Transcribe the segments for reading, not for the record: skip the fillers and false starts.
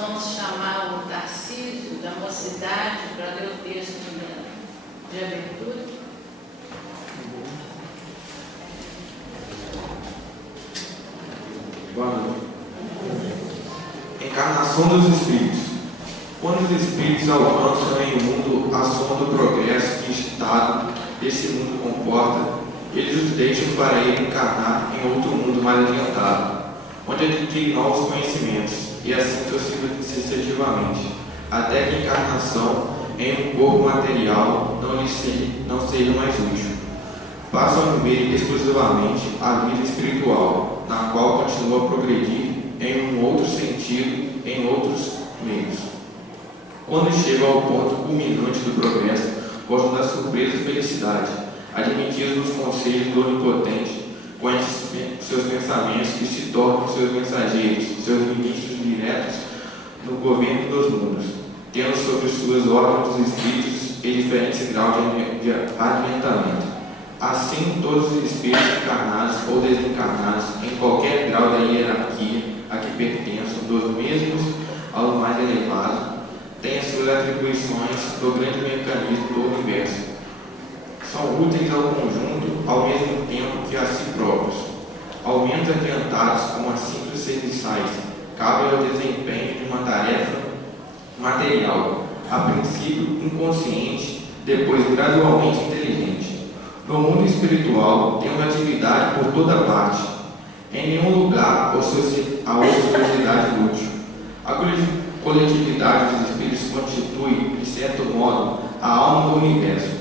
vamos chamar o Tarcísio da Mocidade para ler o texto de abertura. Boa noite. Encarnação dos Espíritos. Quando os Espíritos alcançam em um mundo a soma do progresso que o estado desse mundo comporta, eles os deixam para ir encarnar em outro mundo mais adiantado, onde adquirem novos conhecimentos, e assim sucessivamente, até que a encarnação em um corpo material não seja mais útil. Passam a viver exclusivamente a vida espiritual, na qual continua a progredir em um outro sentido, em outros meios. Quando chegam ao ponto culminante do progresso, gozam da surpresa e felicidade, admitidos nos conselhos do Onipotente, conhecem seus pensamentos e se tornam seus mensageiros, seus ministros diretos no governo dos mundos, tendo sobre suas ordens os espíritos em diferentes graus de adiantamento. Assim, todos os espíritos encarnados ou desencarnados, em qualquer grau da hierarquia a que pertençam, dos mesmos ao mais elevado, têm as suas atribuições do grande mecanismo do universo. São úteis ao conjunto, ao mesmo tempo que a si próprios. Ao menos adiantados como as simples serviçais, cabem ao desempenho de uma tarefa material, a princípio inconsciente, depois gradualmente inteligente. No mundo espiritual, temos atividade por toda parte. Em nenhum lugar a ociosidade útil. A coletividade dos espíritos constitui, de certo modo, a alma do universo.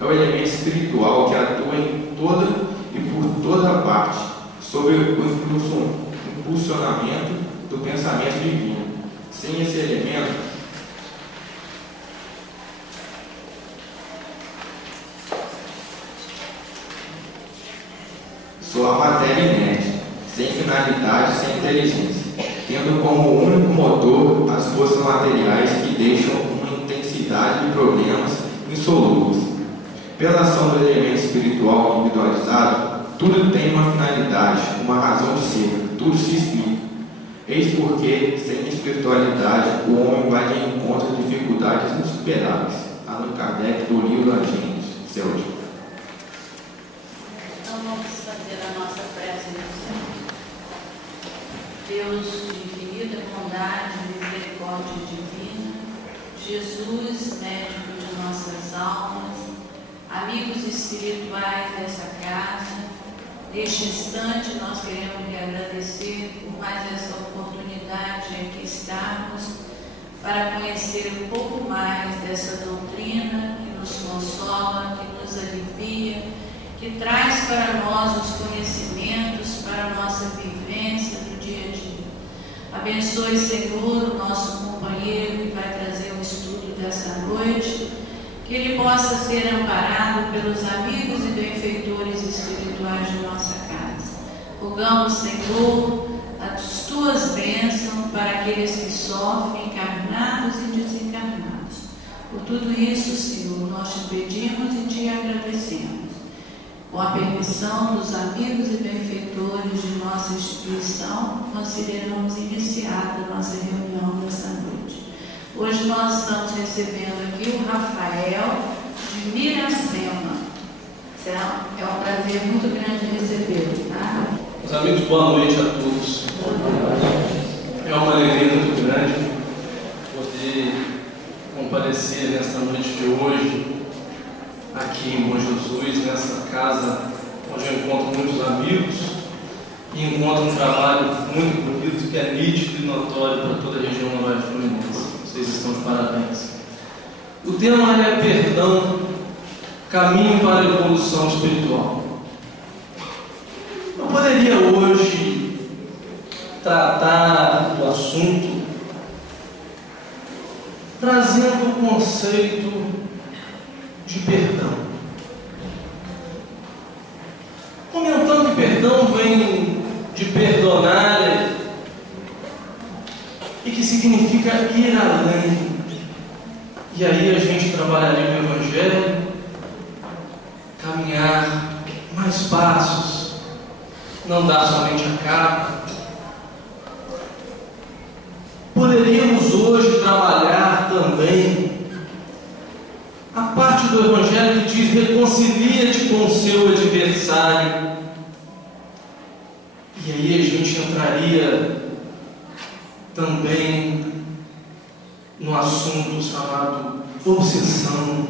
É o elemento espiritual que atua em toda e por toda parte, sob o impulsionamento do pensamento divino. Sem esse elemento, só a matéria inerte, sem finalidade, sem inteligência, tendo como único motor as forças materiais que deixam uma intensidade de problemas insolúveis. Pela ação do elemento espiritual individualizado, tudo tem uma finalidade, uma razão de ser, tudo se explica. Eis porque, sem espiritualidade, o homem vai de encontro a dificuldades insuperáveis. Allan Kardec, do livro da Gênesis, Celso. Então vamos fazer a nossa prece inicial. Deus de infinita bondade e misericórdia divina, Jesus, médico de nossas almas, amigos espirituais dessa casa, neste instante nós queremos lhe agradecer por mais essa oportunidade de aqui estarmos para conhecer um pouco mais dessa doutrina que nos consola, que nos alivia, que traz para nós os conhecimentos para a nossa vivência do dia a dia. Abençoe, Senhor, o nosso companheiro que vai trazer o estudo dessa noite, que ele possa ser amparado pelos amigos e benfeitores espirituais de nossa casa. Rogamos, Senhor, as tuas bênçãos para aqueles que sofrem, encarnados e desencarnados. Por tudo isso, Senhor, nós te pedimos e te agradecemos. Com a permissão dos amigos e benfeitores de nossa instituição, consideramos iniciada a nossa reunião dessa noite. Hoje nós estamos recebendo aqui o Rafael de Miracema. É um prazer muito grande recebê-lo, tá? Meus amigos, boa noite a todos. É uma alegria muito grande poder comparecer nesta noite de hoje aqui em Bom Jesus, nessa casa onde eu encontro muitos amigos e encontro um trabalho muito bonito que é nítido e notório para toda a região noroeste fluminense. Vocês estão de parabéns. O tema é perdão, caminho para a evolução espiritual. Eu poderia hoje tratar do assunto trazendo o conceito de perdão. Comentando que perdão vem de perdonar e que significa ir além. E aí a gente trabalharia o Evangelho, caminhar mais passos, não dar somente a capa. Poderíamos reconcilia-te com o seu adversário. E aí a gente entraria também no assunto chamado obsessão.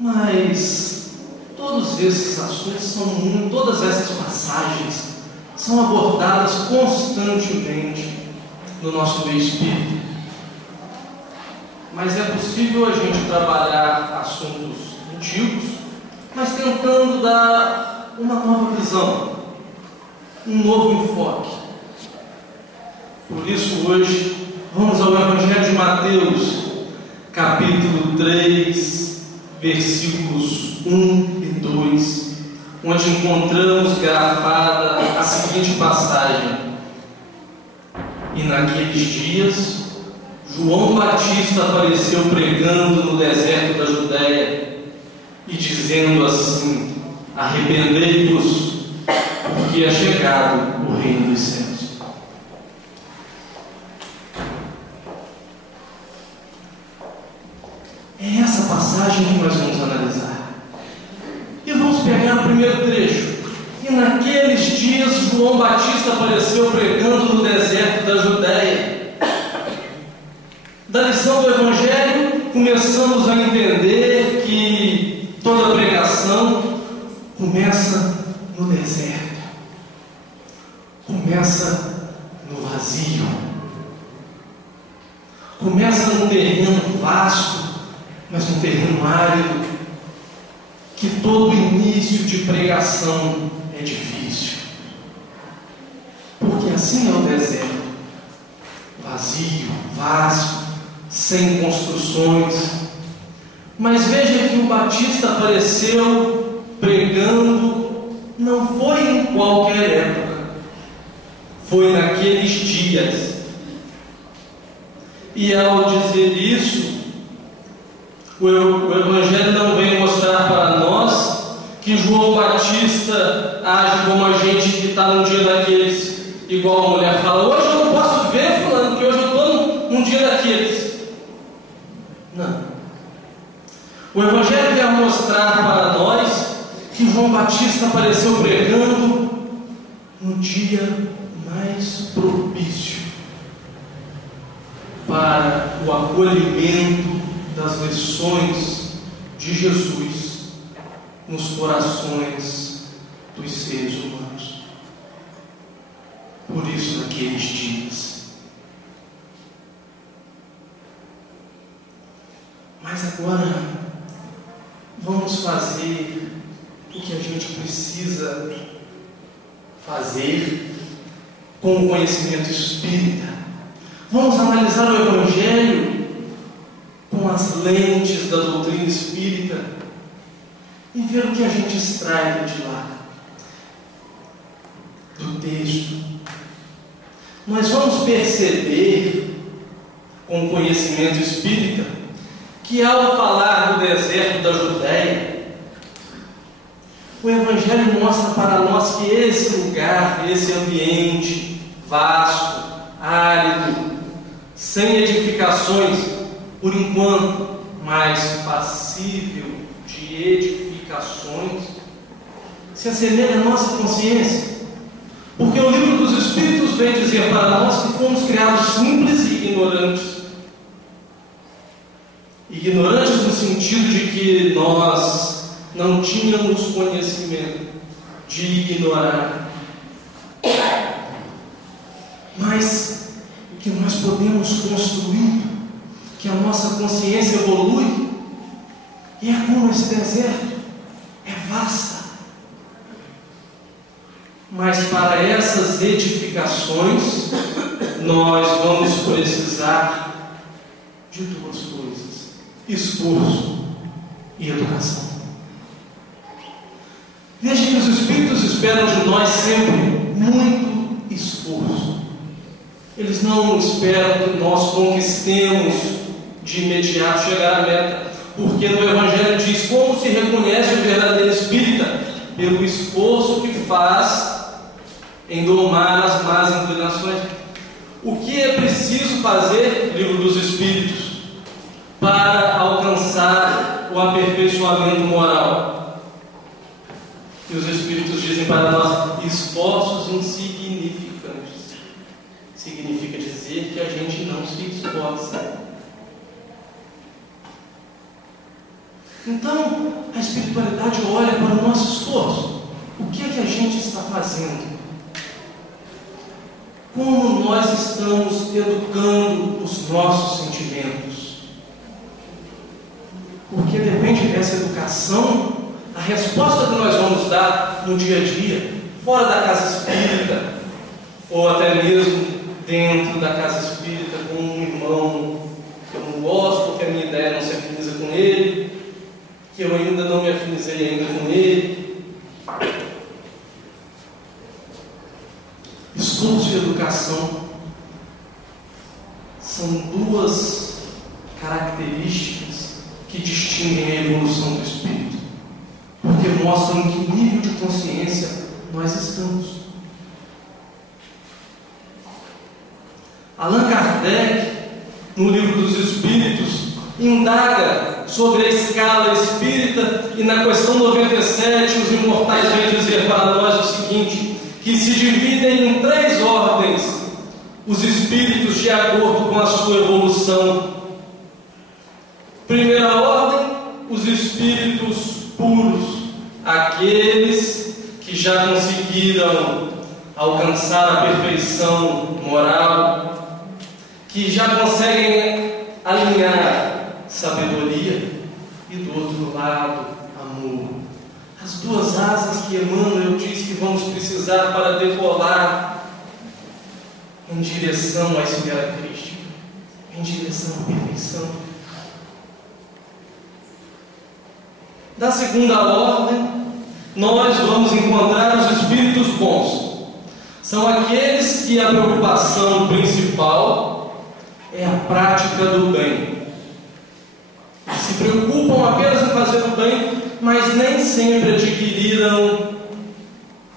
Mas todos esses assuntos todas essas passagens são abordadas constantemente no nosso meio espírita. Mas é possível a gente trabalhar assuntos antigos, mas tentando dar uma nova visão, um novo enfoque. Por isso hoje vamos ao Evangelho de Mateus, capítulo 3, versículos 1 e 2, onde encontramos grafada a seguinte passagem: E naqueles dias João Batista apareceu pregando no deserto da Judéia e dizendo assim: arrependei-vos, porque é chegado o reino dos céus. É essa passagem que nós vamos analisar. E vamos pegar o primeiro trecho. E naqueles dias João Batista apareceu pregando no deserto da Judéia. Da lição do Evangelho, começamos a entender que toda pregação começa no deserto, começa no vazio, começa num terreno vasto, mas um terreno árido, que todo início de pregação é difícil, porque assim é o deserto, vazio, vasto, sem construções. Mas veja que o Batista apareceu pregando, não foi em qualquer época, foi naqueles dias. E ao dizer isso, o Evangelho não vem mostrar para nós que João Batista age como a gente que está num dia daqueles, igual a mulher fala: hoje eu não posso ver fulano, porque hoje eu estou num dia daqueles. Não. O Evangelho quer mostrar para nós que João Batista apareceu pregando no dia mais propício para o acolhimento das lições de Jesus nos corações dos seres humanos. Por isso, naqueles dias. Mas agora vamos fazer o que a gente precisa fazer com o conhecimento espírita. Vamos analisar o Evangelho com as lentes da doutrina espírita e ver o que a gente extrai de lá, do texto. Nós vamos perceber, com o conhecimento espírita, que ao falar do deserto da Judéia, o Evangelho mostra para nós que esse lugar, esse ambiente vasto, árido, sem edificações, por enquanto, mas passível de edificações, se assemelha à nossa consciência. Porque o livro dos Espíritos vem dizer para nós que fomos criados simples e ignorantes. Ignorantes no sentido de que nós não tínhamos conhecimento de ignorar, mas que nós podemos construir, que a nossa consciência evolui, e é como esse deserto é vasta. Mas para essas edificações nós vamos precisar de duas coisas: esforço e educação. Veja que os Espíritos esperam de nós sempre muito esforço. Eles não esperam que nós conquistemos de imediato chegar à meta, porque no Evangelho diz como se reconhece o verdadeiro espírita: pelo esforço que faz em domar as más inclinações. O que é preciso fazer, livro dos Espíritos, para alcançar aperfeiçoamento moral. E os Espíritos dizem para nós: esforços insignificantes. Significa dizer que a gente não se esforça. Então, a espiritualidade olha para o nosso esforço. O que é que a gente está fazendo? Como nós estamos educando os nossos sentimentos? Porque depende dessa educação, a resposta que nós vamos dar no dia a dia, fora da casa espírita, ou até mesmo dentro da casa espírita, com um irmão que eu não gosto, porque a minha ideia não se afiniza com ele, que eu ainda não me afinizei ainda com ele. Esforço e educação são duas características que distinguem a evolução do espírito, porque mostram em que nível de consciência nós estamos. Allan Kardec, no Livro dos Espíritos, indaga sobre a escala espírita e na questão 97 os imortais vêm dizer para nós o seguinte: que se dividem em 3 ordens os espíritos de acordo com a sua evolução. Primeira ordem, os espíritos puros, aqueles que já conseguiram alcançar a perfeição moral, que já conseguem alinhar sabedoria, e do outro lado, amor. As 2 asas que Emmanuel diz que vamos precisar para decolar em direção à esfera crística, em direção à perfeição. Da segunda ordem, nós vamos encontrar os espíritos bons. São aqueles que a preocupação principal é a prática do bem. Se preocupam apenas em fazer o bem, mas nem sempre adquiriram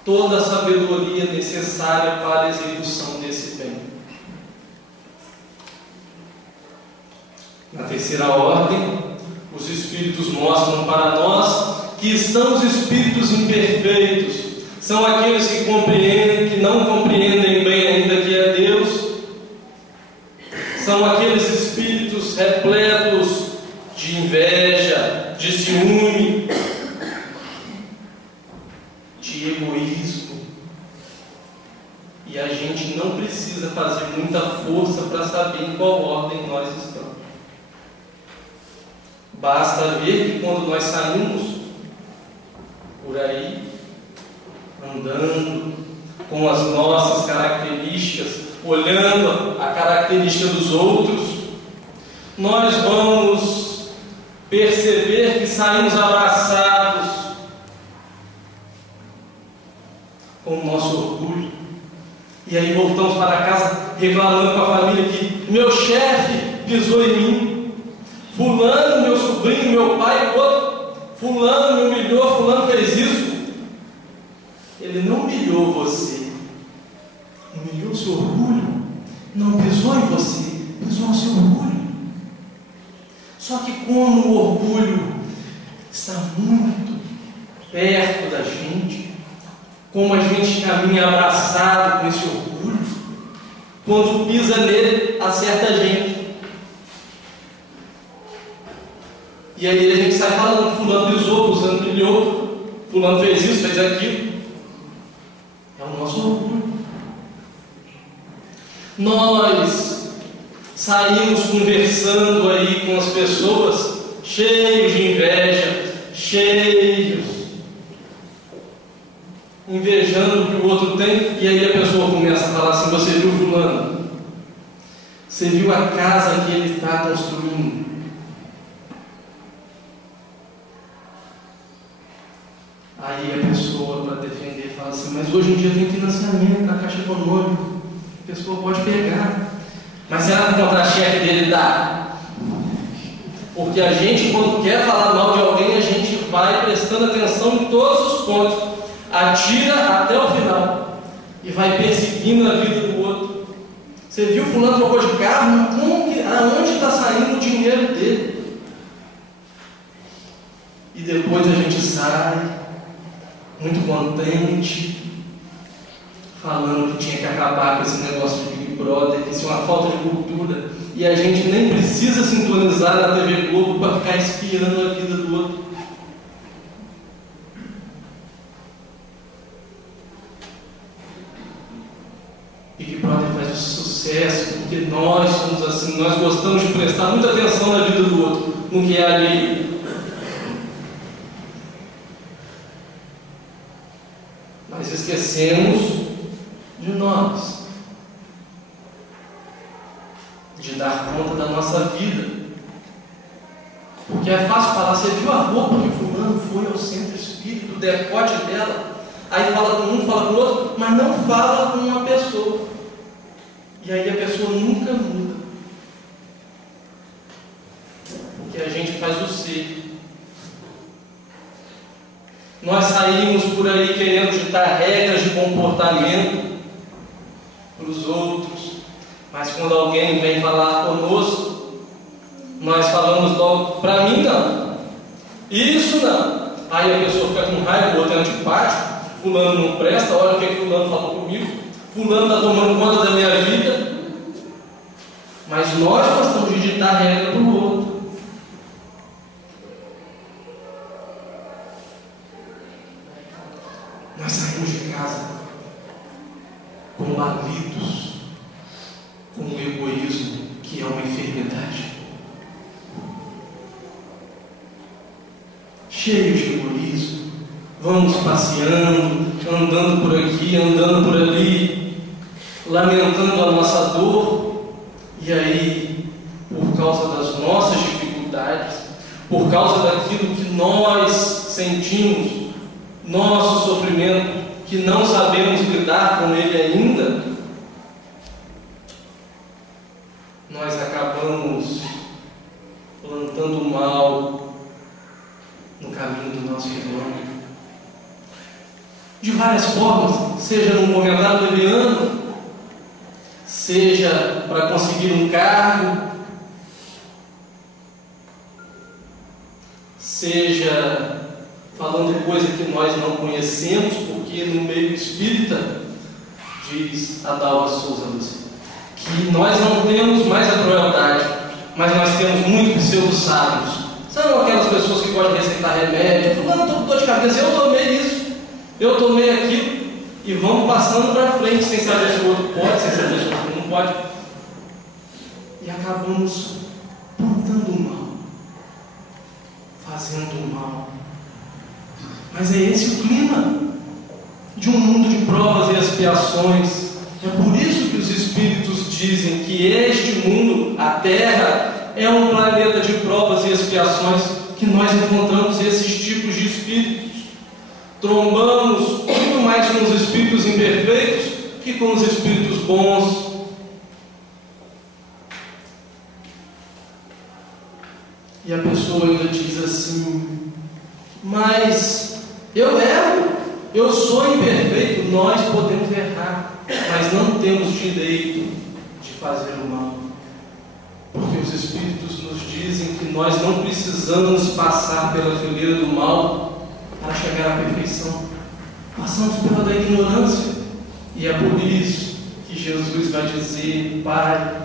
toda a sabedoria necessária para a execução desse bem. Na terceira ordem, os Espíritos mostram para nós que estão os espíritos imperfeitos. São aqueles que compreendem, que não compreendem bem ainda que é Deus. São aqueles espíritos repletos de inveja, de ciúme, de egoísmo. E a gente não precisa fazer muita força para saber em qual ordem nós estamos. Basta ver que quando nós saímos por aí, andando com as nossas características, olhando a característica dos outros, nós vamos perceber que saímos abraçados com o nosso orgulho. E aí voltamos para casa reclamando com a família que meu chefe pisou em mim, fulano, meu sobrinho, meu pai, outro, fulano me humilhou, fulano fez isso. Ele não humilhou você, humilhou o seu orgulho, não pisou em você, pisou no seu orgulho. Só que como o orgulho está muito perto da gente, como a gente caminha abraçado com esse orgulho, quando pisa nele, acerta a gente. E aí a gente sai falando, fulano pisou, fulano humilhou, fulano fez isso, fez aquilo. É o nosso orgulho. Nós saímos conversando aí com as pessoas, cheios de inveja, cheios, invejando o que o outro tem, e aí a pessoa começa a falar assim: você viu fulano? Você viu a casa que ele está construindo? Aí a pessoa, para defender, fala assim: mas hoje em dia tem financiamento da Caixa Econômica, a pessoa pode pegar. Mas será que o contra-cheque dele dá? Porque a gente, quando quer falar mal de alguém, a gente vai prestando atenção em todos os pontos, atira até o final e vai perseguindo a vida do outro. Você viu fulano trocou de carro? Aonde está saindo o dinheiro dele? E e depois a gente sai muito contente, falando que tinha que acabar com esse negócio de Big Brother, que isso é uma falta de cultura, e a gente nem precisa sintonizar na TV Globo para ficar espiando a vida do outro. Big Brother faz sucesso porque nós somos assim, nós gostamos de prestar muita atenção na vida do outro, no que é alheio. Mas esquecemos de nós, de dar conta da nossa vida. Porque é fácil falar, você viu a roupa que fulano foi ao centro espírita, o decote dela, aí fala com um, fala com o outro, mas não fala com uma pessoa. E aí a pessoa nunca muda. Porque a gente faz o ser. Nós saímos por aí querendo ditar regras de comportamento para os outros, mas quando alguém vem falar conosco, nós falamos logo, para mim não, isso não. Aí a pessoa fica com raiva, o outro é antipático, fulano não presta, olha o que fulano falou comigo, fulano está tomando conta da minha vida. Mas nós gostamos de ditar regra para o outro. Nós saímos de casa combalidos com o egoísmo, que é uma enfermidade. Cheios de egoísmo, vamos passeando, andando por aqui, andando por ali, lamentando a nossa dor, e aí, por causa das nossas dificuldades, por causa daquilo que nós sentimos, nosso sofrimento, que não sabemos lidar com ele ainda, nós acabamos plantando mal no caminho do nosso irmão. De várias formas, seja num comentário leviano, seja para conseguir um cargo, seja falando coisa que nós não conhecemos, porque no meio espírita, diz a Dalva Souza Lúcia, que nós não temos mais a crueldade, mas nós temos muito pseudo-sábios. São aquelas pessoas que gostam de receitar remédio, falando, estou com dor de cabeça, eu tomei isso, eu tomei aquilo, e vamos passando para frente, sem saber se o outro pode, sem saber se o outro não pode, e acabamos plantando mal, fazendo mal. Mas é esse o clima de um mundo de provas e expiações. É por isso que os espíritos dizem que este mundo, a Terra, é um planeta de provas e expiações, que nós encontramos esses tipos de espíritos. Trombamos muito mais com os espíritos imperfeitos que com os espíritos bons. E a pessoa ainda diz assim, mas eu erro, eu sou imperfeito. Nós podemos errar, mas não temos direito de fazer o mal, porque os espíritos nos dizem que nós não precisamos passar pela fileira do mal para chegar à perfeição. Passamos pela da ignorância, e é por isso que Jesus vai dizer, Pai,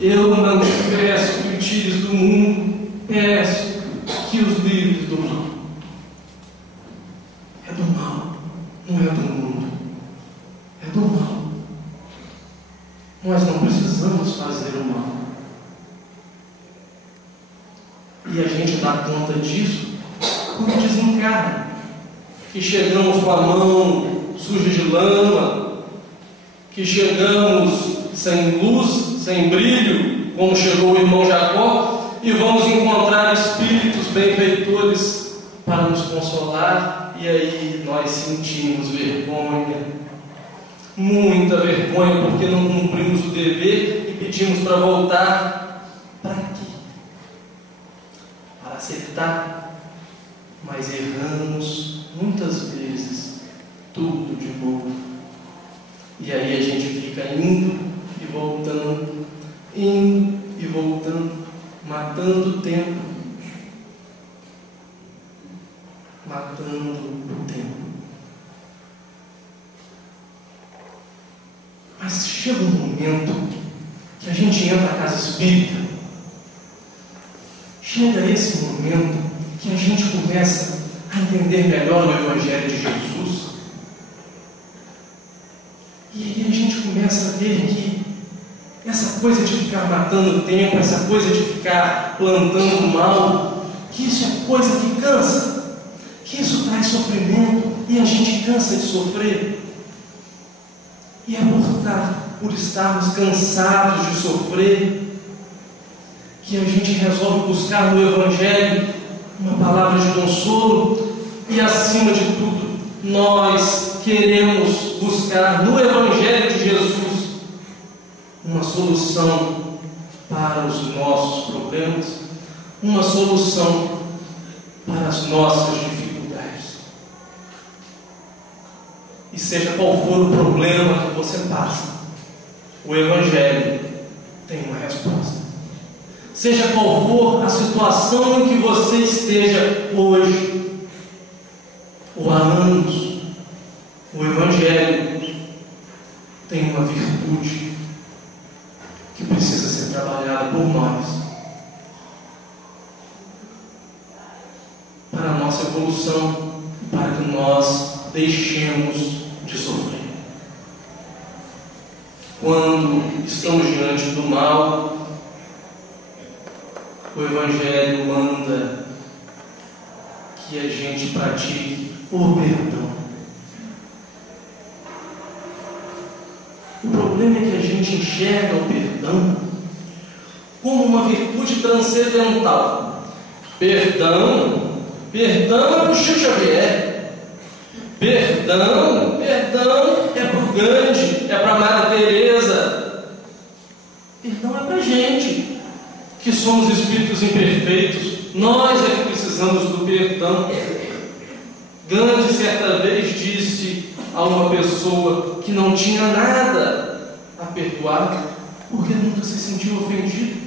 eu não te peço que o tires do mundo, peço que os livres do mal. É do mal, não é do mundo, é do mal. Nós não precisamos fazer o mal, e a gente dá conta disso quando desencarna, que chegamos com a mão suja de lama, que chegamos sem luz, sem brilho, como chegou o irmão Jacó, e vamos encontrar espíritos benfeitores para nos consolar, e aí nós sentimos vergonha, muita vergonha, porque não cumprimos o dever e pedimos para voltar. Para quê? Para acertar, mas erramos muitas vezes tudo de novo, e aí a gente fica indo e voltando, matando o tempo. Mas chega um momento que a gente entra na casa espírita. Chega esse momento que a gente começa a entender melhor o Evangelho de Jesus. E aí a gente começa a ver que essa coisa de ficar matando o tempo, essa coisa de ficar plantando mal, que isso é coisa que cansa, que isso traz sofrimento e a gente cansa de sofrer. E é por estarmos cansados de sofrer que a gente resolve buscar no Evangelho uma palavra de consolo e, acima de tudo, nós queremos buscar no Evangelho de Jesus uma solução para os nossos problemas, uma solução para as nossas dificuldades. E seja qual for o problema que você passa, o Evangelho tem uma resposta. Seja qual for a situação em que você esteja hoje, ou há anos, o Evangelho tem uma virtude que precisa ser trabalhada por nós, para a nossa evolução, para que nós deixemos de sofrer. Quando estamos diante do mal, o Evangelho manda que a gente pratique o perdão. O problema é que a gente enxerga o perdão como uma virtude transcendental. Perdão é o Chico Xavier. Perdão é para o Gandhi, é para a Madre Teresa. Perdão é para a gente, que somos espíritos imperfeitos. Nós é que precisamos do perdão. Gandhi certa vez disse a uma pessoa que não tinha nada a perdoar, porque nunca se sentiu ofendido.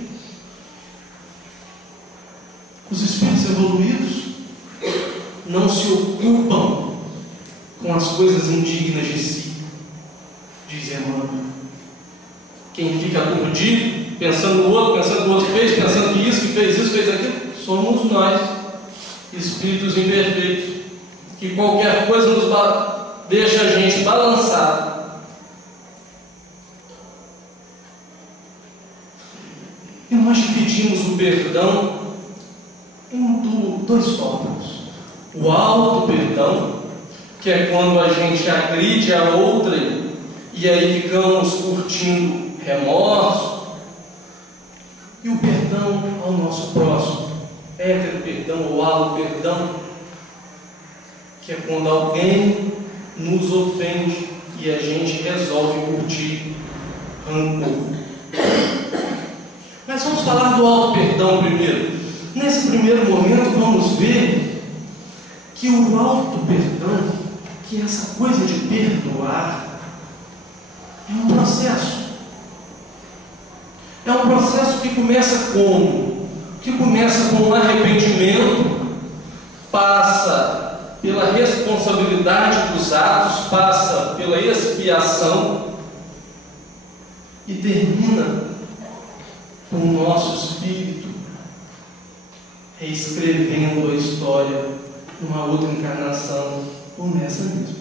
Os espíritos evoluídos não se ocupam com as coisas indignas de si, diz Emmanuel. Quem fica todo dia pensando no outro, pensando que o outro fez, pensando que isso, que fez isso, fez aquilo, somos nós, espíritos imperfeitos, que qualquer coisa nos deixa a gente balançado. E nós dividimos o perdão em dois tópicos. O auto-perdão, que é quando a gente agride a outra e aí ficamos curtindo remorso. E o perdão ao nosso próximo, hétero-perdão ou auto-perdão, que é quando alguém nos ofende e a gente resolve curtir rancor. Mas vamos falar do auto-perdão primeiro. Nesse primeiro momento vamos ver que o auto-perdão, que é essa coisa de perdoar, é um processo. É um processo que começa como? Que começa com o arrependimento, passa pela responsabilidade dos atos, passa pela expiação e termina com o nosso espírito reescrevendo a história numa outra encarnação ou nessa mesma.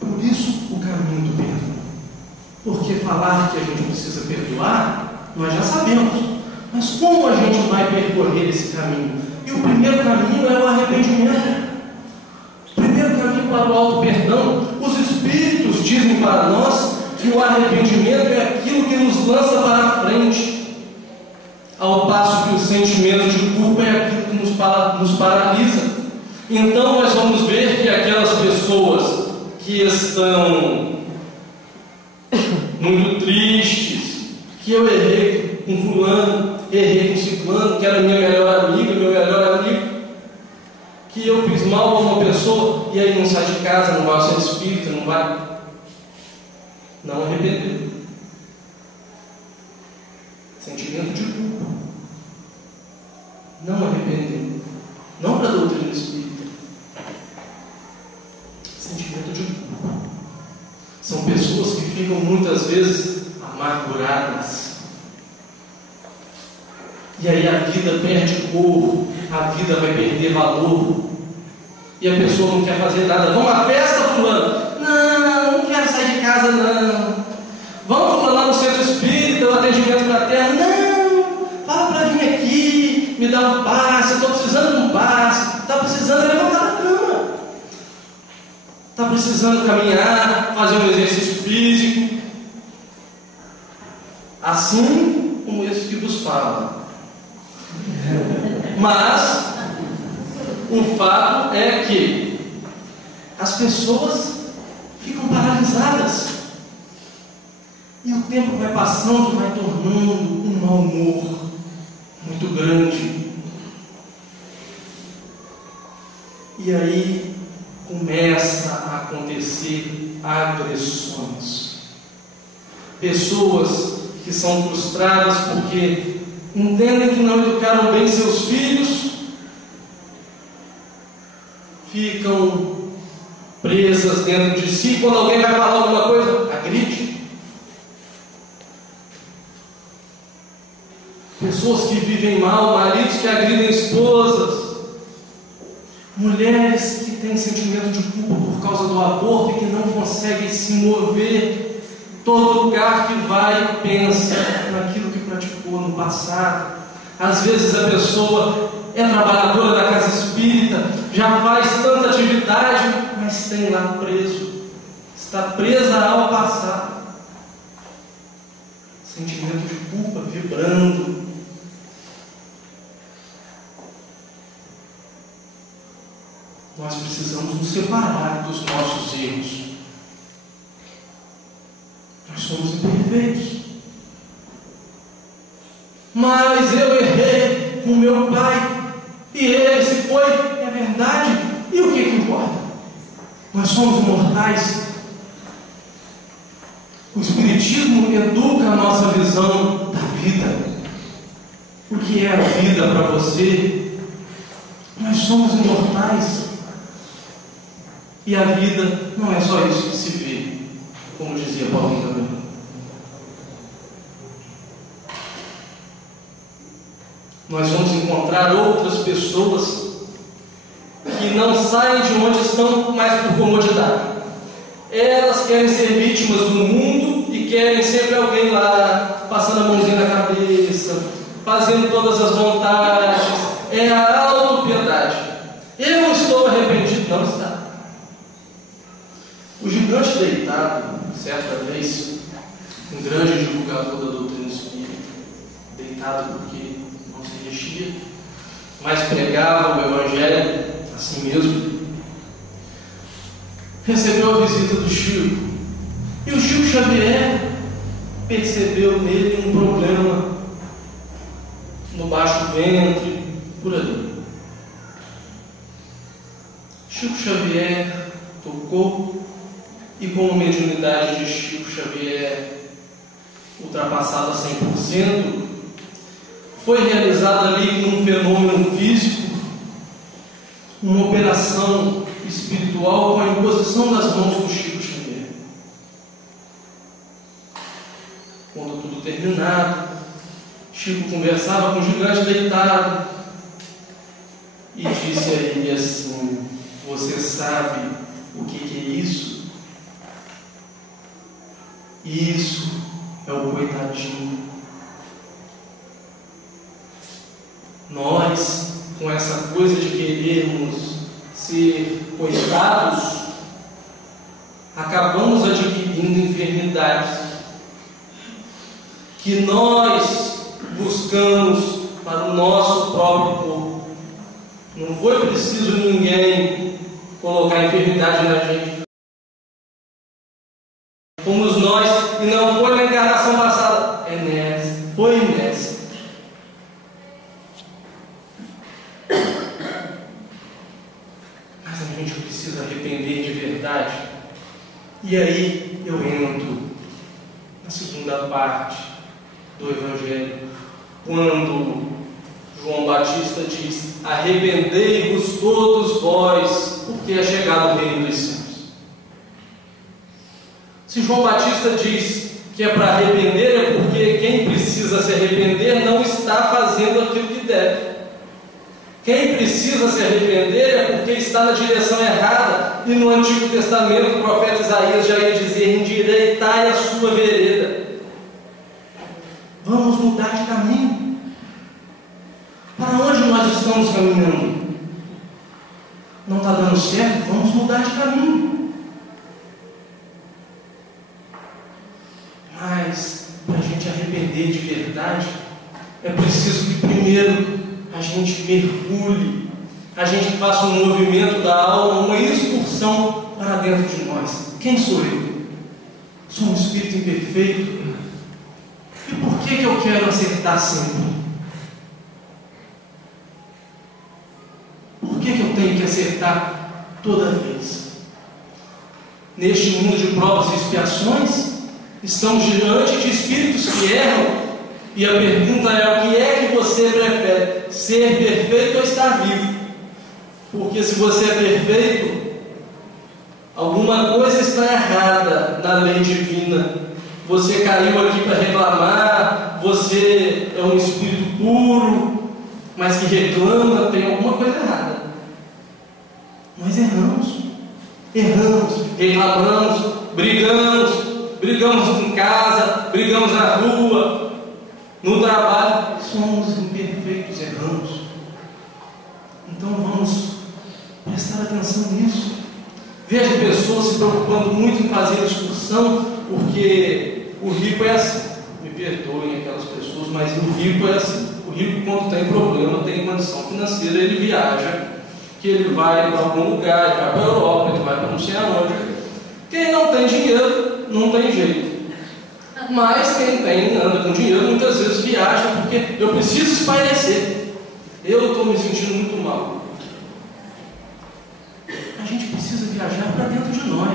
Por isso o caminho do perdão. Porque falar que a gente precisa perdoar, nós já sabemos. Mas como a gente vai percorrer esse caminho? E o primeiro caminho é o arrependimento. O primeiro caminho para o auto-perdão. Os Espíritos dizem para nós que o arrependimento é aquilo que nos lança para a frente, ao passo que o sentimento de culpa é aquilo que nos paralisa. Então nós vamos ver que aquelas pessoas que estão muito tristes, que eu errei com fulano, errei com ciclano, que era minha melhor amiga, meu melhor amigo, que eu fiz mal a uma pessoa, e aí não sai de casa, não vai ao centro espírita, não vai, não arrependeu. Sentimento de culpa, não arrependeu, não para a doutrina espírita, sentimento São pessoas que ficam muitas vezes amarguradas. E aí a vida perde cor, a vida vai perder valor. E a pessoa não quer fazer nada. Vamos à festa, fulano? Não quero sair de casa, não. Vamos fulano lá no centro espírita, no atendimento fraterno? Não, fala para vir aqui, me dá um passe, estou precisando de um passe, está precisando levantar da cama, está precisando caminhar, fazer um exercício físico. Assim como esse que vos fala. Mas o fato é que as pessoas ficam paralisadas e o tempo vai passando, vai tornando um mau humor muito grande. E aí começa a acontecer agressões. Pessoas que são frustradas porque entendem que não educaram bem seus filhos, ficam presas dentro de si. Quando alguém vai falar alguma coisa, agride. Pessoas que vivem mal, maridos que agridem esposas, mulheres que têm sentimento de culpa por causa do aborto e que não conseguem se mover. Todo lugar que vai pensa naquilo que praticou no passado. Às vezes a pessoa é trabalhadora da casa espírita, já faz tanta atividade, mas tem lá preso, está presa ao passado. Sentimento de culpa vibrando. Nós precisamos nos separar dos nossos erros. Nós somos imperfeitos. Mas eu errei com meu pai e ele se foi, é verdade. E o que importa? Nós somos mortais. O Espiritismo educa a nossa visão da vida. O que é a vida para você? Nós somos imortais. E a vida não é só isso que se vê, como dizia Paulo também. Nós vamos encontrar outras pessoas que não saem de onde estão mais por comodidade. Elas querem ser vítimas do mundo e querem sempre alguém lá passando a mãozinha na cabeça, fazendo todas as vontades. É a autopiedade. Eu estou arrependido. Não está. O gigante deitado, certa vez, um grande divulgador da doutrina espírita, deitado porque não se mexia, mas pregava o Evangelho assim mesmo, recebeu a visita do Chico. E o Chico Xavier percebeu nele um problema no baixo ventre, por ali. Chico Xavier tocou. E como a mediunidade de Chico Xavier ultrapassada 100%, foi realizada ali um fenômeno físico, uma operação espiritual com a imposição das mãos do Chico Xavier. Quando tudo terminado, Chico conversava com o gigante deitado e disse a ele assim: você sabe o que é isso? Isso é o coitadinho. Nós, com essa coisa de querermos ser coitados, acabamos adquirindo enfermidades que nós buscamos para o nosso próprio corpo. Não foi preciso ninguém colocar enfermidade na gente. Fomos nós, e não foi na encarnação passada, é nessa, foi nessa. Mas a gente precisa arrepender de verdade. E aí eu entro na segunda parte do Evangelho, quando João Batista diz: arrependei-vos todos vós, porque é chegado o reino dos céus. Se João Batista diz que é para arrepender, é porque quem precisa se arrepender não está fazendo aquilo que deve. Quem precisa se arrepender é porque está na direção errada. E no Antigo Testamento o profeta Isaías já ia dizer: endireitai a sua vereda. Vamos mudar de caminho. Para onde nós estamos caminhando? Não está dando certo? Vamos mudar de caminho. Mas para a gente arrepender de verdade, é preciso que primeiro a gente mergulhe, a gente faça um movimento da alma, uma excursão para dentro de nós. Quem sou eu? Sou um espírito imperfeito. E por que eu quero acertar sempre? Por que eu tenho que acertar toda vez? Neste mundo de provas e expiações, estamos diante de espíritos que erram. E a pergunta é: o que é que você prefere? Ser perfeito ou estar vivo? Porque se você é perfeito, alguma coisa está errada na lei divina. Você caiu aqui para reclamar, você é um espírito puro, mas que reclama, tem alguma coisa errada. Nós erramos, reclamamos, brigamos em casa, brigamos na rua, no trabalho. Somos imperfeitos, erramos. Então vamos prestar atenção nisso. Vejo pessoas se preocupando muito em fazer excursão, porque o rico é assim. Me perdoem aquelas pessoas, mas o rico é assim. O rico, quando tem problema, tem condição financeira, ele viaja, que ele vai para algum lugar, ele vai para a Europa, ele vai para não sei aonde. Quem não tem dinheiro, não tem jeito. Mas quem tem, anda com dinheiro, muitas vezes viaja, porque eu preciso espairecer. Eu estou me sentindo muito mal. A gente precisa viajar para dentro de nós.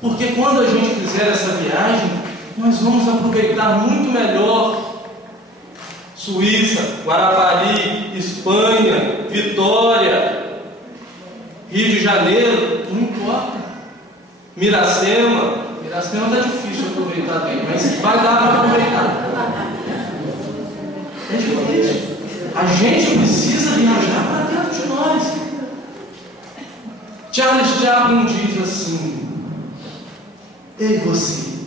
Porque quando a gente fizer essa viagem, nós vamos aproveitar muito melhor Suíça, Guarapari, Espanha, Vitória, Rio de Janeiro, não importa. Miracema está difícil aproveitar bem, mas vai dar para aproveitar. É difícil. A gente precisa viajar para dentro de nós. Charles Chaplin diz assim: ei você,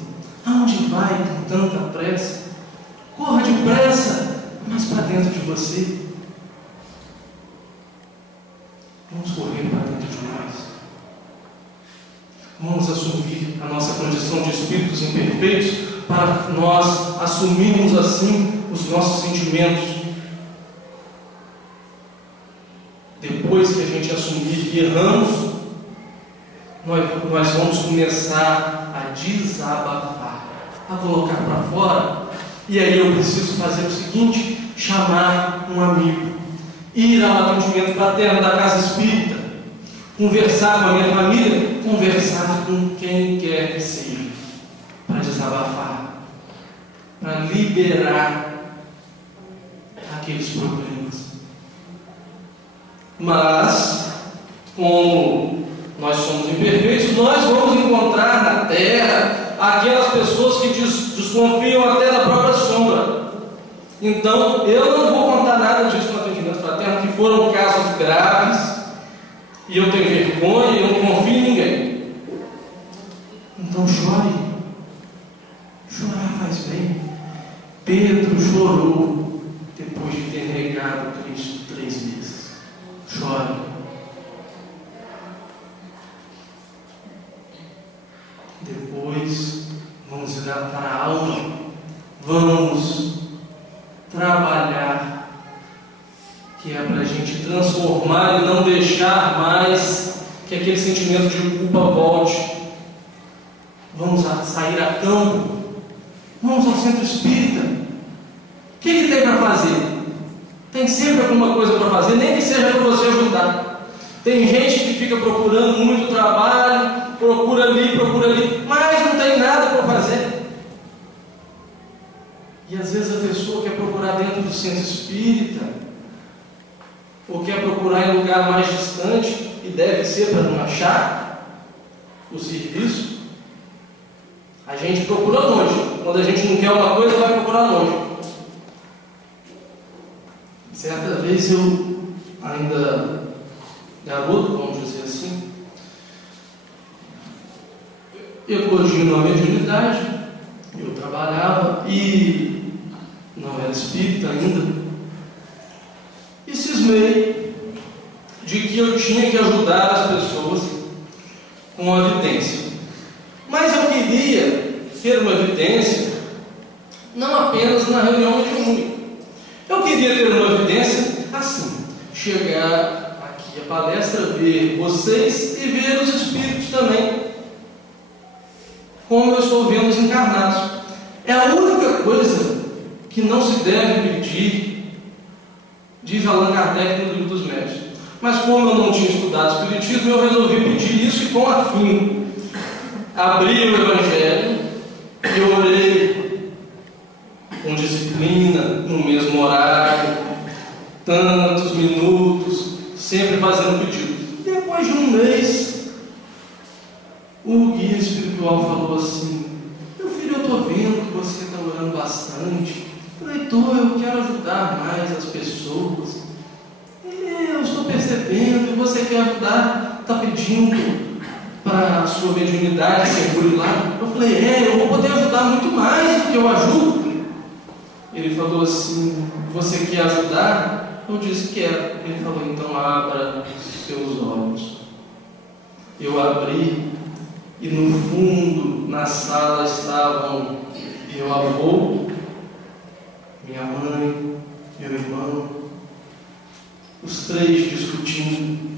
aonde vai com tanta pressa? Corra depressa, mas para dentro de você. Vamos correr para dentro de nós. Vamos assumir a nossa condição de espíritos imperfeitos, para nós assumirmos assim os nossos sentimentos. Depois que a gente assumir que erramos, nós vamos começar a desabafar, a colocar para fora. E aí eu preciso fazer o seguinte: chamar um amigo, ir ao atendimento fraterno da casa espírita, conversar com a minha família, conversar com quem quer que seja, para desabafar, para liberar aqueles problemas. Mas, como nós somos imperfeitos, nós vamos encontrar na terra aquelas pessoas que desconfiam até da própria sombra. Então, eu não vou contar nada disso no atendimento fraterno, que foram casos graves, e eu tenho vergonha, eu não confio em ninguém. Então chore. Chorar faz bem. Pedro chorou depois de ter negado Cristo 3 vezes. Chore. Depois vamos hidratar a alma. Vamos trabalhar, que é para a gente transformar e não deixar mais que aquele sentimento de culpa volte. Vamos sair a campo, vamos ao centro espírita. O que tem para fazer? Tem sempre alguma coisa para fazer, nem que seja para você ajudar. Tem gente que fica procurando muito trabalho, procura ali, mas não tem nada para fazer. E às vezes a pessoa quer procurar dentro do centro espírita, ou quer procurar em lugar mais distante, e deve ser para não achar o serviço, A gente procura longe. Quando a gente não quer uma coisa, vai procurar longe. Certa vez eu, ainda garoto, vamos dizer assim, eclodindo na mediunidade, eu trabalhava e não era espírita ainda, e cismei de que eu tinha que ajudar as pessoas com a vidência. Mas eu queria ter uma evidência não apenas na reunião mediúnica. Eu queria ter uma evidência assim, chegar aqui à palestra, ver vocês e ver os espíritos também, como eu estou vendo os encarnados. É a única coisa que não se deve pedir, diz Allan Kardec no Livro dos Médiuns. Mas como eu não tinha estudado Espiritismo, eu resolvi pedir isso e com afinco. Abri o Evangelho e orei com disciplina, no mesmo horário, tantos minutos, sempre fazendo pedido. Depois de um mês, o guia espiritual falou assim: meu filho, eu estou vendo que você está orando bastante. Leitor, eu quero ajudar mais as pessoas. Eu estou percebendo que você quer ajudar, está pedindo para a sua mediunidade ser lá. Eu falei: eu vou poder ajudar muito mais do que eu ajudo. Ele falou assim: você quer ajudar? Eu disse: quero. Ele falou: então abra seus olhos. Eu abri e no fundo, na sala, estavam meu avô, minha mãe, meu irmão, os três discutindo.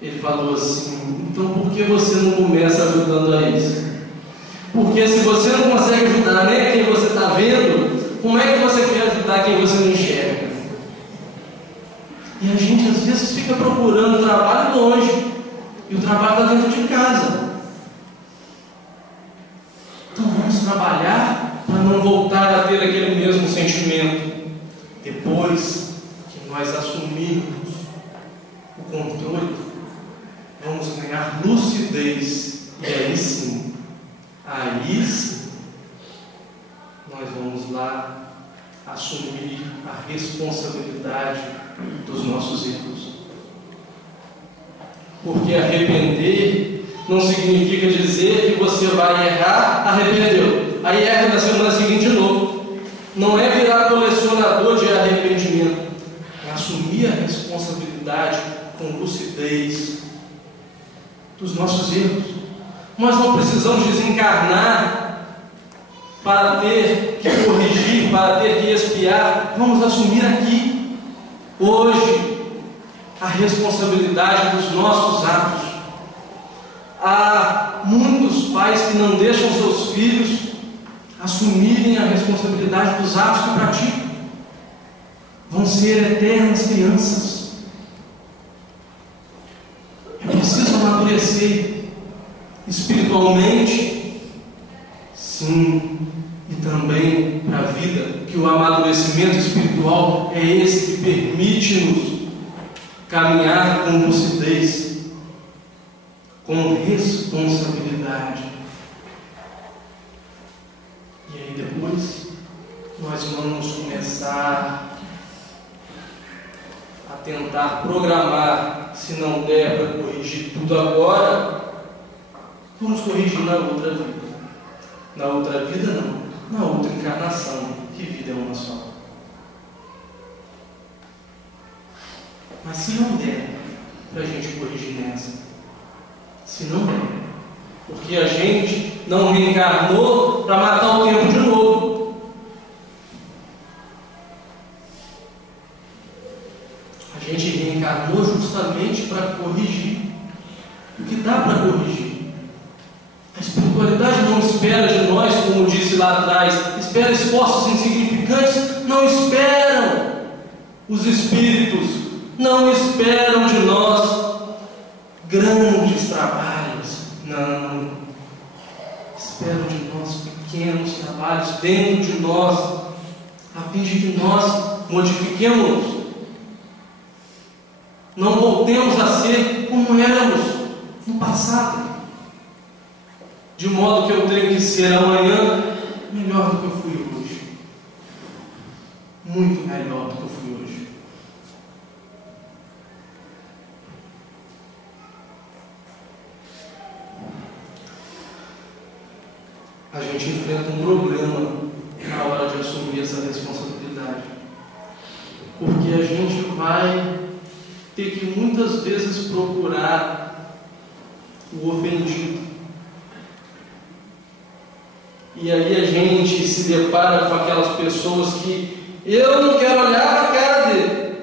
Ele falou assim: então por que você não começa ajudando a eles? Porque se você não consegue ajudar nem quem você está vendo, como é que você quer ajudar quem você não enxerga? E a gente às vezes fica procurando trabalho longe, e o trabalho está dentro de casa. Então vamos trabalhar para não voltar a ter aquele mesmo sentimento. Depois que nós assumirmos o controle, vamos ganhar lucidez. E aí sim, nós vamos lá assumir a responsabilidade dos nossos erros. Porque arrepender não significa dizer que você vai errar, arrependeu, aí erra na semana seguinte de novo. Não é virar colecionador de arrependimento, é assumir a responsabilidade com lucidez dos nossos erros. Nós não precisamos desencarnar para ter que corrigir, para ter que expiar. Vamos assumir aqui, hoje, a responsabilidade dos nossos atos. Há muitos pais que não deixam seus filhos assumirem a responsabilidade dos atos que praticam. Vão ser eternas crianças. É preciso amadurecer espiritualmente, sim, e também para a vida, que o amadurecimento espiritual é esse que permite-nos caminhar com lucidez, com responsabilidade. E aí depois nós vamos começar a tentar programar, se não der para corrigir tudo agora, vamos corrigir na outra vida. Na outra vida não, na outra encarnação, que vida é uma só. Mas se não der para a gente corrigir nessa, se não der, porque a gente não reencarnou para matar o tempo de novo. A gente reencarnou justamente para corrigir o que dá para corrigir. A espiritualidade não espera de nós, como disse lá atrás, espera esforços insignificantes. Não esperam. Os espíritos não esperam de nós grandes trabalhos. Não. Esperam de nós pequenos trabalhos dentro de nós, a fim de que nós modifiquemos. Não voltemos a ser como éramos no passado. de modo que eu tenho que ser amanhã melhor do que eu fui hoje. Muito melhor do que eu fui hoje. A gente enfrenta um problema na hora de assumir essa responsabilidade. Porque a gente vai ter que muitas vezes procurar o ofendido. E aí a gente se depara com aquelas pessoas que eu não quero olhar na cara dele.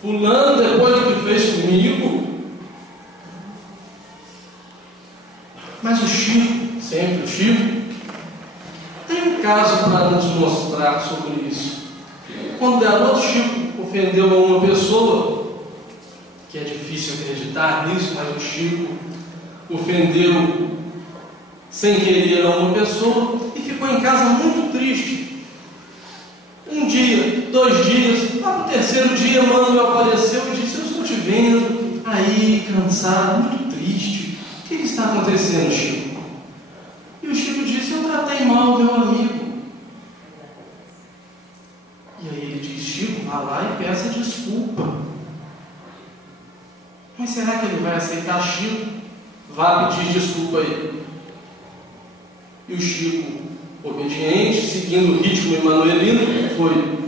Fulano, depois do que fez comigo. Mas o Chico, sempre o Chico, tem um caso para nos mostrar sobre isso. Quando o garoto Chico ofendeu a uma pessoa, que é difícil acreditar nisso, mas o Chico ofendeu sem querer a uma pessoa e ficou em casa muito triste. Um dia, 2 dias, lá no 3º dia, Manuel apareceu e disse: eu estou te vendo aí, cansado, muito triste. O que está acontecendo, Chico? E o Chico disse: eu tratei mal meu amigo. E aí ele diz: Chico, vá lá e peça desculpa. Mas será que ele vai aceitar? Chico, vá pedir desculpa aí. E o Chico, obediente, seguindo o ritmo emanuelino, foi.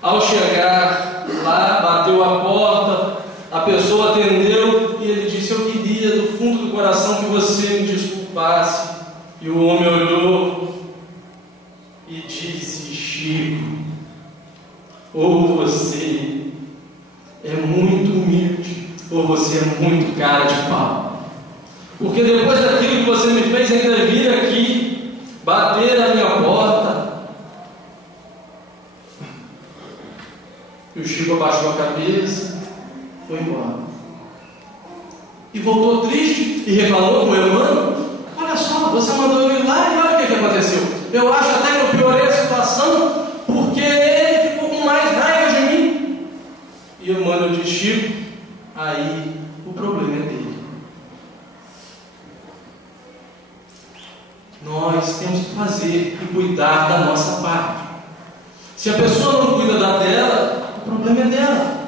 Ao chegar lá, bateu a porta, a pessoa atendeu e ele disse: eu queria do fundo do coração que você me desculpasse. E o homem olhou e disse: Chico, ou você é muito humilde, ou você é muito cara de pau. Porque depois daquilo que você me fez, ainda vir aqui, bater na minha porta. E o Chico abaixou a cabeça, foi embora. E voltou triste e reclamou com o irmão: olha só, você mandou eu ir lá e olha o que aconteceu. Eu acho até que eu piorei a situação porque ele ficou com mais raiva de mim. E o irmão disse: Chico, aí o problema é dele. Nós temos que fazer e cuidar da nossa parte. Se a pessoa não cuida da dela, o problema é dela.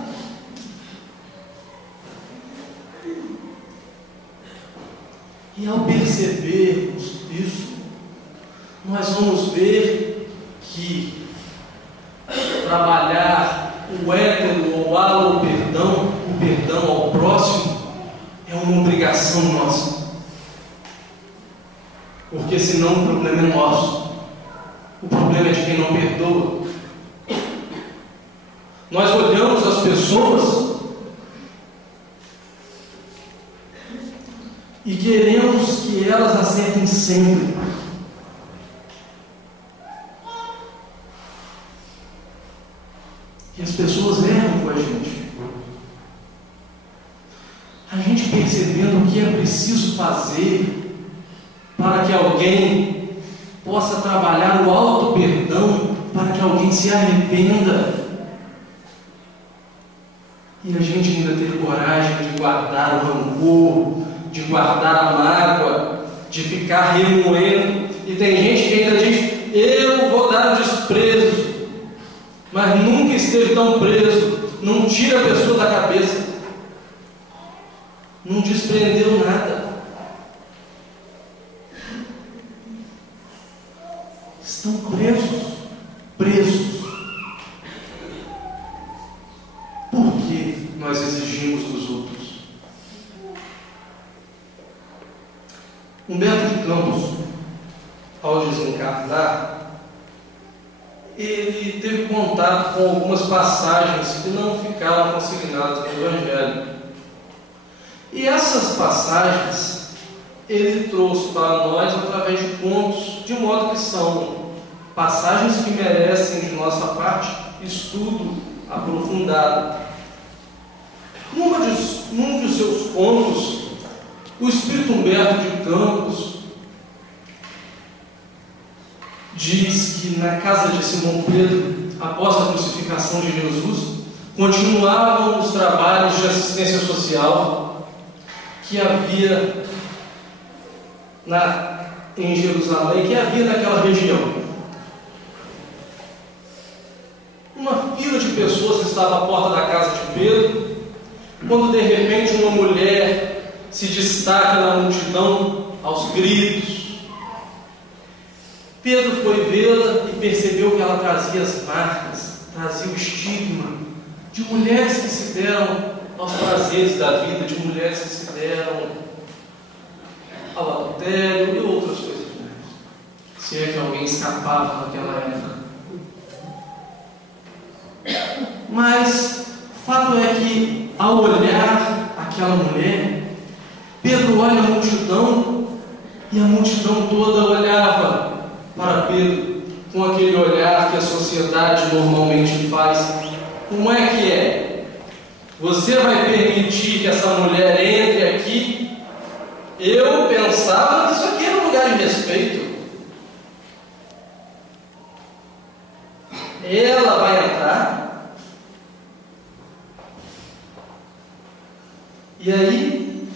E ao percebermos isso, nós vamos ver que trabalhar o hétero ou o perdão ao próximo, é uma obrigação nossa. Porque senão o problema é nosso. O problema é de quem não perdoa. Nós olhamos as pessoas e queremos que elas acertem sempre. E as pessoas erram com a gente. A gente percebendo o que é preciso fazer para que alguém possa trabalhar o auto-perdão, para que alguém se arrependa. E a gente ainda ter coragem de guardar o rancor, de guardar a mágoa, de ficar remoendo. E tem gente que ainda diz: eu vou dar desprezo, mas nunca esteve tão preso. Não tira a pessoa da cabeça, não desprendeu nada. Estão presos. Por que nós exigimos dos outros? Humberto de Campos, ao desencarnar, ele teve contato com algumas passagens que não ficaram consignadas no Evangelho. E essas passagens ele trouxe para nós através de contos, de modo que são passagens que merecem de nossa parte estudo aprofundado. Num dos seus contos, o espírito Humberto de Campos diz que na casa de Simão Pedro, após a crucificação de Jesus, continuavam os trabalhos de assistência social, que havia em Jerusalém, que havia naquela região. Uma fila de pessoas estava à porta da casa de Pedro, quando de repente uma mulher se destaca na multidão aos gritos. Pedro foi vê-la e percebeu que ela trazia as marcas, trazia o estigma de mulheres que se deram aos prazeres da vida, de mulheres que se deram ao adultério e outras coisas mais. Se é que alguém escapava naquela época. Mas o fato é que, ao olhar aquela mulher, Pedro olha a multidão e a multidão toda olhava para Pedro com aquele olhar que a sociedade normalmente faz. Como é que é? Você vai permitir que essa mulher entre aqui? Eu pensava que isso aqui era um lugar de respeito. Ela vai entrar. E aí,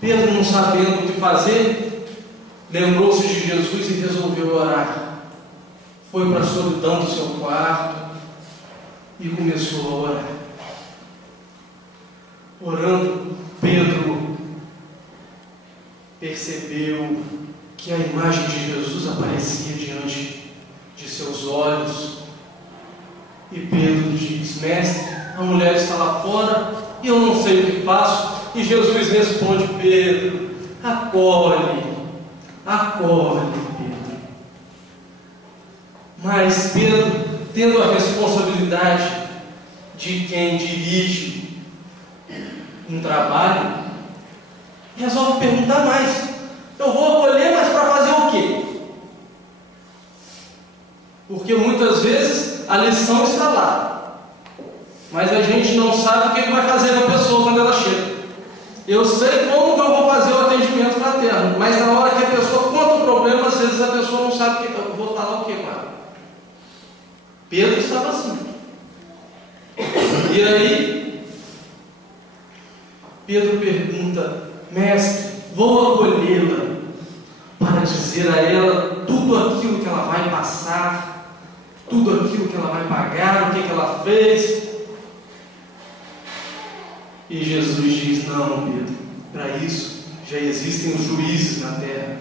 Pedro, não sabendo o que fazer, lembrou-se de Jesus e resolveu orar. Foi para a solidão do seu quarto e começou a orar. Orando, Pedro percebeu que a imagem de Jesus aparecia diante de seus olhos. E Pedro diz: Mestre, a mulher está lá fora e eu não sei o que faço. E Jesus responde: Pedro, acolhe, Pedro. Mas Pedro, tendo a responsabilidade de quem dirige um trabalho, resolve perguntar mais. Eu vou acolher, mas para fazer o quê? Porque muitas vezes a lição está lá, mas a gente não sabe o que vai fazer com a pessoa quando ela chega. Eu sei como que eu vou fazer o atendimento fraterno, mas na hora que a pessoa conta o problema, às vezes a pessoa não sabe o que eu vou falar o que com ela. Pedro estava assim. E aí, Pedro pergunta: Mestre, vou acolhê-la para dizer a ela tudo aquilo que ela vai passar, tudo aquilo que ela vai pagar, o que ela fez. E Jesus diz: não, Pedro, para isso já existem os juízes na terra.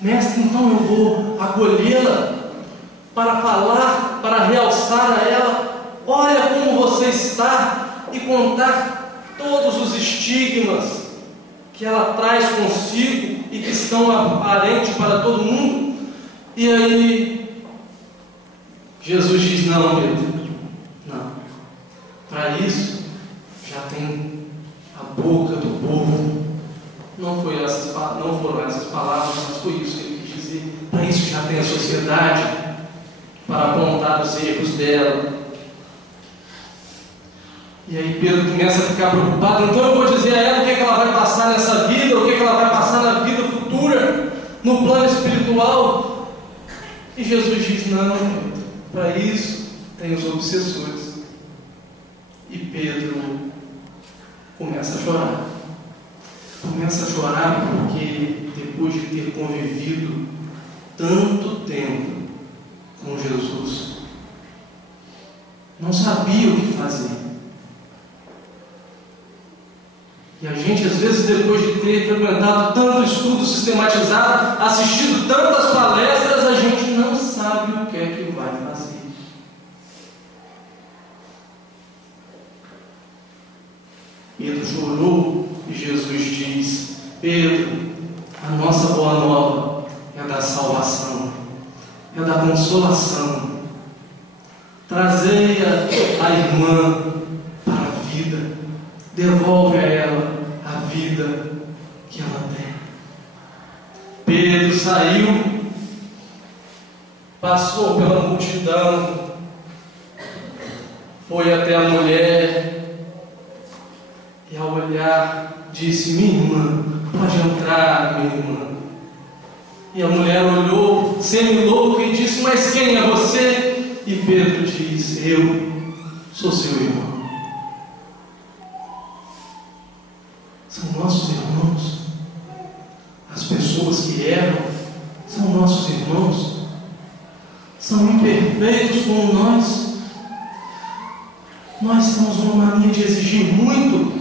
Mestre, então eu vou acolhê-la para falar, para realçar a ela: olha como você está, e contar todos os estigmas que ela traz consigo e que estão aparentes para todo mundo. E aí Jesus diz: não, Pedro, não. Para isso já tem a boca do povo. Não foram essas palavras, mas foi isso que ele quis dizer. Para isso já tem a sociedade para apontar os erros dela. E aí Pedro começa a ficar preocupado. Então eu vou dizer a ela o que ela vai passar nessa vida, o que ela vai passar na vida futura, no plano espiritual. E Jesus diz: não, Pedro, para isso tem os obsessores. E Pedro começa a chorar. Começa a chorar porque, depois de ter convivido tanto tempo com Jesus, não sabia o que fazer. E a gente, às vezes, depois de ter frequentado tanto estudo sistematizado, assistido tantas palestras, a gente não sabe o que é que vai fazer. Pedro chorou e Jesus diz: Pedro, a nossa boa nova é da salvação, é da consolação. Trazei a irmã para a vida, devolve a ela a vida que ela tem. Pedro saiu, passou pela multidão, foi até a mulher e, ao olhar, disse: minha irmã, pode entrar, minha irmã. E a mulher olhou, semi-louca, e disse: mas quem é você? E Pedro diz: eu sou seu irmão. perfeitos como nós. Nós temos uma mania de exigir muito,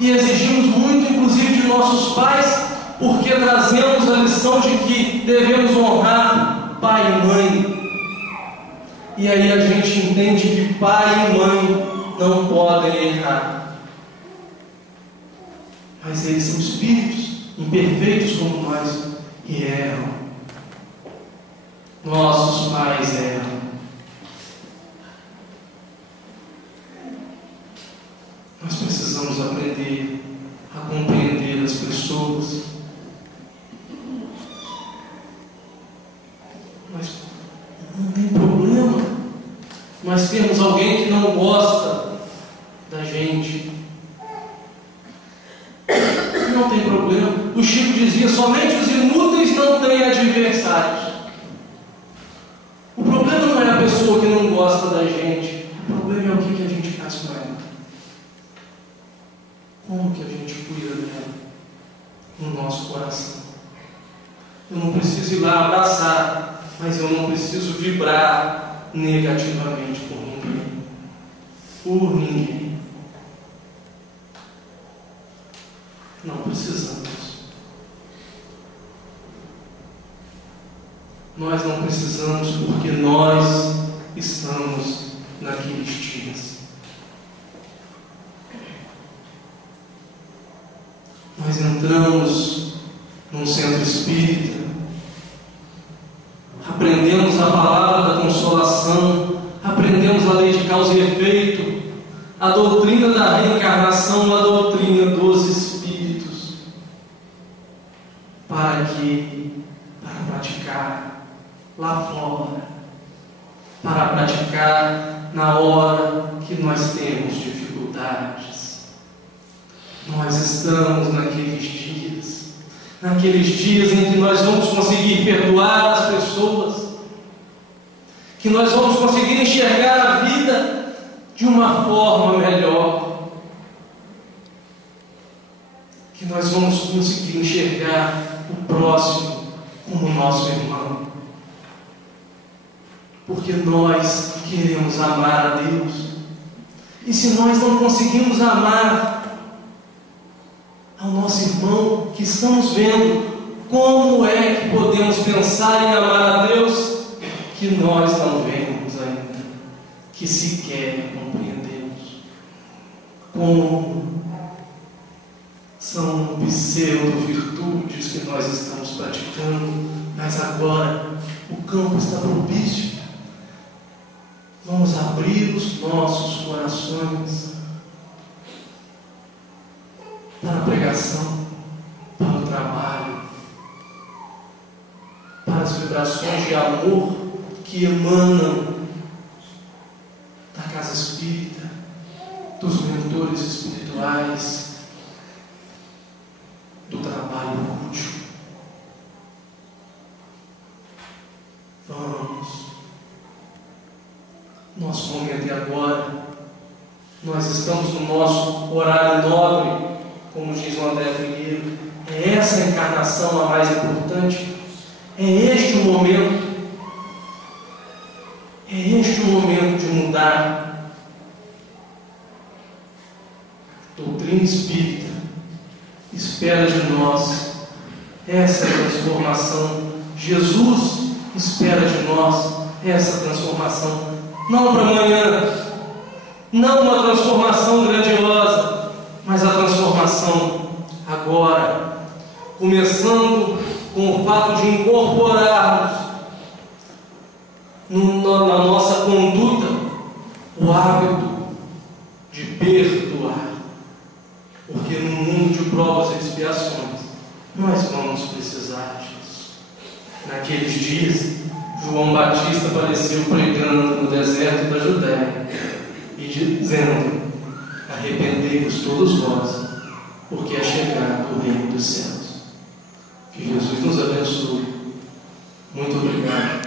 e exigimos muito, inclusive, de nossos pais, porque trazemos a lição de que devemos honrar pai e mãe. E aí a gente entende que pai e mãe não podem errar. Mas eles são espíritos imperfeitos como nós e erram. Nossos pais erram. Nós precisamos aprender a compreender as pessoas. Mas não tem problema nós temos alguém que não gosta da gente. Não tem problema. O Chico dizia: somente os inúteis não têm adversários. O problema não é a pessoa que não gosta da gente. O problema é o que a gente faz com ela. Como que a gente cuida dela no nosso coração? Eu não preciso ir lá abraçar, mas eu não preciso vibrar negativamente por ninguém. Por ninguém. Não precisamos. Nós não precisamos porque nós estamos naqueles dias. Nós entramos num centro espírita, aprendemos a palavra da consolação, aprendemos a lei de causa e efeito, a doutrina da reencarnação, a doutrina dos espíritos, para praticar lá fora, para praticar na hora que nós temos dificuldades. Nós estamos naqueles dias em que nós vamos conseguir perdoar as pessoas, que nós vamos conseguir enxergar a vida de uma forma melhor, que nós vamos conseguir enxergar o próximo como nosso irmão, porque nós queremos amar a Deus. E se nós não conseguimos amar ao nosso irmão que estamos vendo, como é que podemos pensar em amar a Deus que nós não vemos ainda, que sequer compreendemos? Como são pseudo-virtudes que nós estamos praticando, mas agora o campo está propício. Vamos abrir os nossos corações para a pregação, para o trabalho, para as vibrações de amor que emanam da casa espírita, dos mentores espirituais, do trabalho útil. Vamos. Nosso momento é agora. Nós estamos no nosso horário nobre, como diz o André Figueiredo. É essa encarnação a mais importante. É este o momento. É este o momento de mudar. Doutrina espírita espera de nós essa transformação. Jesus espera de nós essa transformação. Não para amanhã, não uma transformação grandiosa, mas a transformação agora, começando com o fato de incorporarmos na nossa conduta o hábito de perdoar, porque no mundo de provas e expiações nós vamos precisar disso. Naqueles dias, João Batista apareceu pregando no deserto da Judéia e dizendo: arrependei-vos todos vós, porque é chegado o reino dos céus. Que Jesus nos abençoe. Muito obrigado.